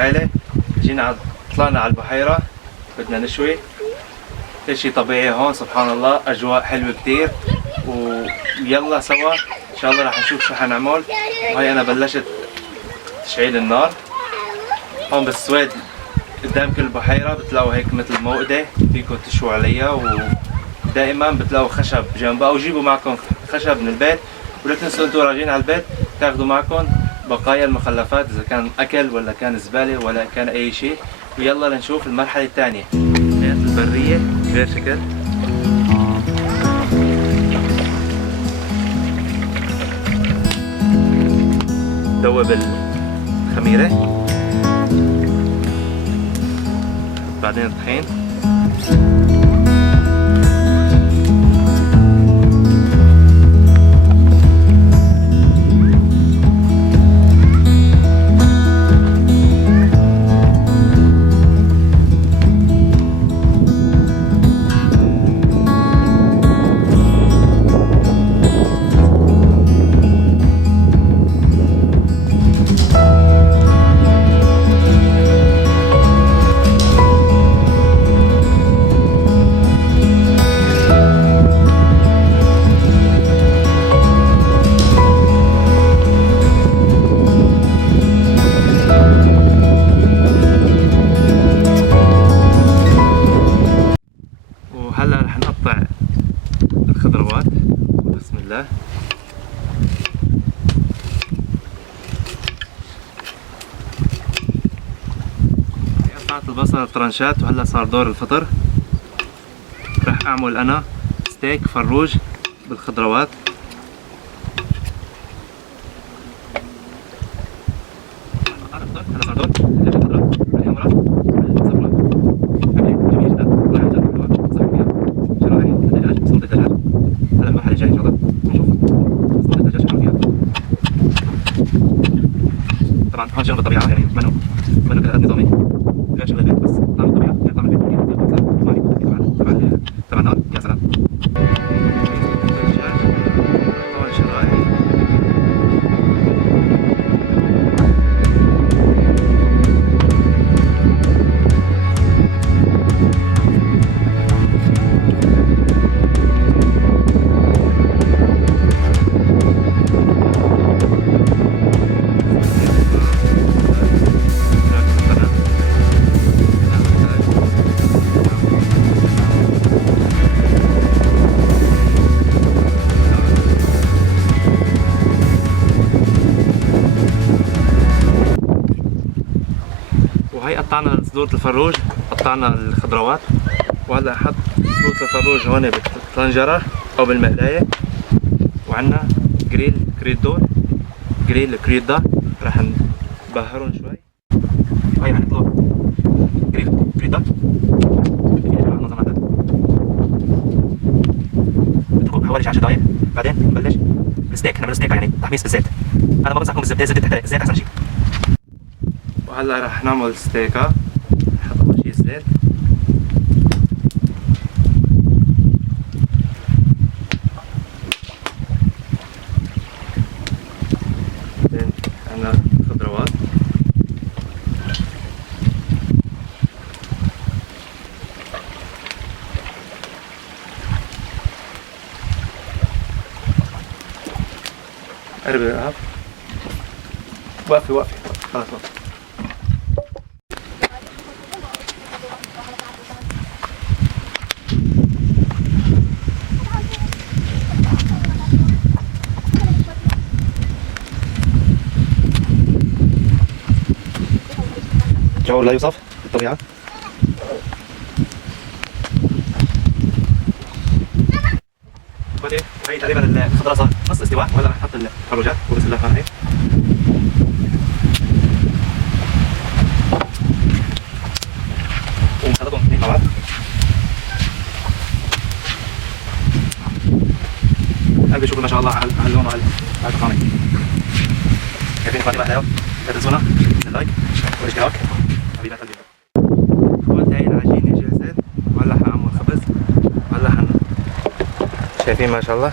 عيلة طلعنا على البحيرة، بدنا نشوي. كل شي طبيعي هون، سبحان الله، أجواء حلوة كتير. ويلا سوا إن شاء الله رح نشوف شو حنعمل. وهي أنا بلشت تشعيل النار هون بالسويد. قدام كل بحيرة بتلاقوا هيك مثل موقدة فيكم تشووا عليها، ودائما بتلاقوا خشب جنبها، أو جيبوا معكم خشب من البيت، ولا تنسوا انتوا راجعين على البيت تاخذوا معكم بقايا المخلفات، إذا كان أكل ولا كان زبالة ولا كان أي شيء. ويلا لنشوف المرحلة الثانية، حياة البرية غير شكل. دوب الخميرة، بعدين الطحين، وهلا رح نقطع الخضروات. بسم الله. قطعت البصل طرنشات، وهلا صار دور الفطر. رح اعمل انا ستيك فروج بالخضروات. هلا صار دور الخضروات الحمراء والصفراء. جميل جدا، رائع جدا، حلوة، صحي فيها شرائح الدجاج، صوت الدجاج. هلا المرحلة الجاية ان شاء الله نشوف صوت الدجاج حلو فيها. طبعا هون شغل الطبيعة، يعني منو كذا نظامي غير شغل البيت، بس طعم الطبيعة غير طعم البيت. تبع النار، يا سلام. الدجاج هون شرائح. وهي قطعنا صدورة الفروج، قطعنا الخضروات، وهلا احط صدورة الفروج هون بالطنجرة او بالمقلاية. وعنا جريل كريدا، راح نبهرهم شوي. وهي رح نطلق جريل كريدا. بتاخذ حوالي 10 دقائق، بعدين نبلش بالستيك. نعمل ستيك يعني تحميص بالزيت. انا ما بنصحكم بالزبده، الزبده بتحترق، الزيت احسن شيء. وهلا رح نعمل ستيكة. نحط اول شي زيت، بعدين عنا خضروات، قربي وقفي خلاص وقفي. شعور لا يوصف بالطبيعة. هي تقريبا الخضرة صار نص استواء، وهلا رح نحط الفروجات. وبسم الله الرحمن الرحيم. ونخلطهم اثنين مع بعض. قلبي شوفوا ما شاء الله على اللون وعلى الطعم. شايفين اخواني حياه؟ لا تنسونا اللايك والاشتراك حبيبات قلبي. اخواتي هي العجينه جاهزه، وهلا حنعمل خبز. وهلا شايفين ما شاء الله.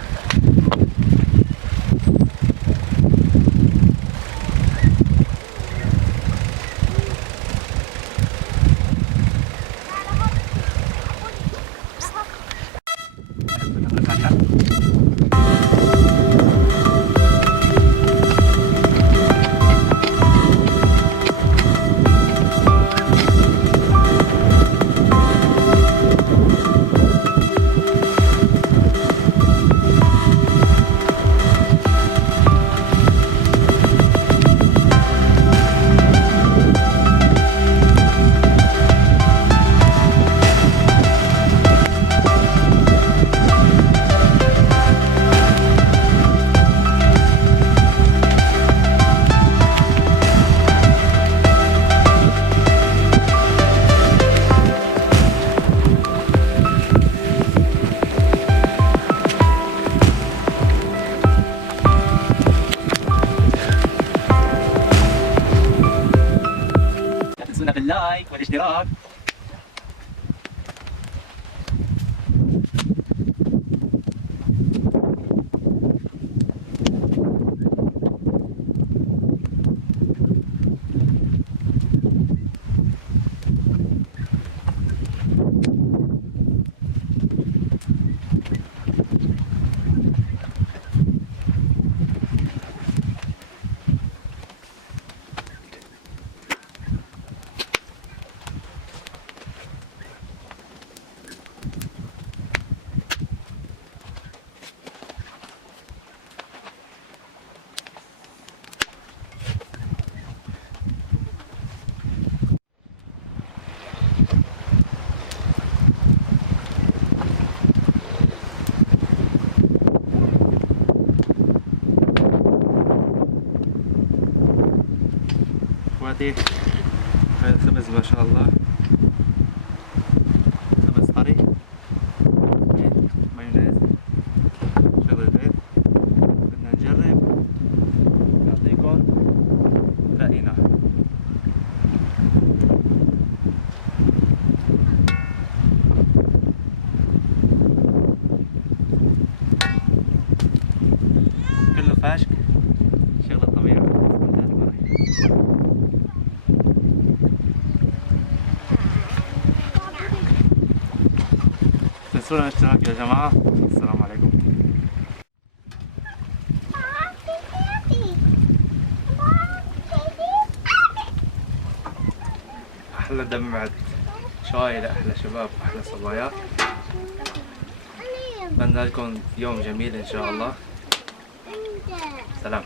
باللايك والاشتراك. اخواتي هذا الخبز ما شاء الله خبز طري، مايونيز، شغل البيت. بدنا نجرب نعطيكم رأينا. كله فاشك، شغل الطبيعة. تنسونا الاشتراك يا جماعة. السلام عليكم. أحلى دمعة شاي لأحلى شباب وأحلى صبايات. أتمنى لكم يوم جميل إن شاء الله. سلام.